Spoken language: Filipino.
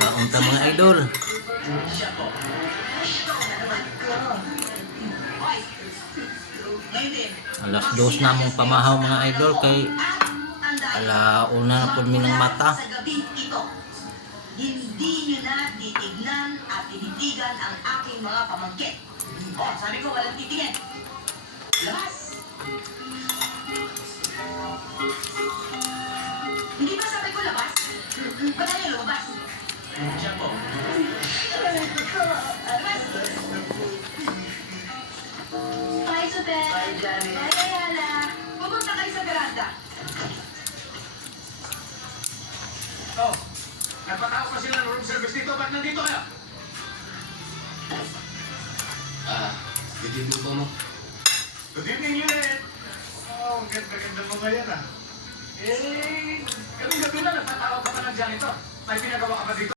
Kaunta mga idol. Alas 2 na mong pamahaw mga idol kay alauna na po ng mata. Hindi nyo na titignan at tinitigan ang aking mga pamangkin. Sabi ko walang titigin. Labas! Hindi ba sabi ko labas? Ba't tayo lumabas? Siya po. Labas! Bye, Super! Bye, Johnny! Bye, Ayala! Pupunta kayo sa veranda. Oh, nagpatao pa sila ng room service dito. Ba't nandito kayo? Good evening po, mo. Good evening, Lynette. Oh, ganda mo ngayon ah. Eh, kaming gabi na nagpatawag ka pa ng janitor. May pinagawa ka pa dito?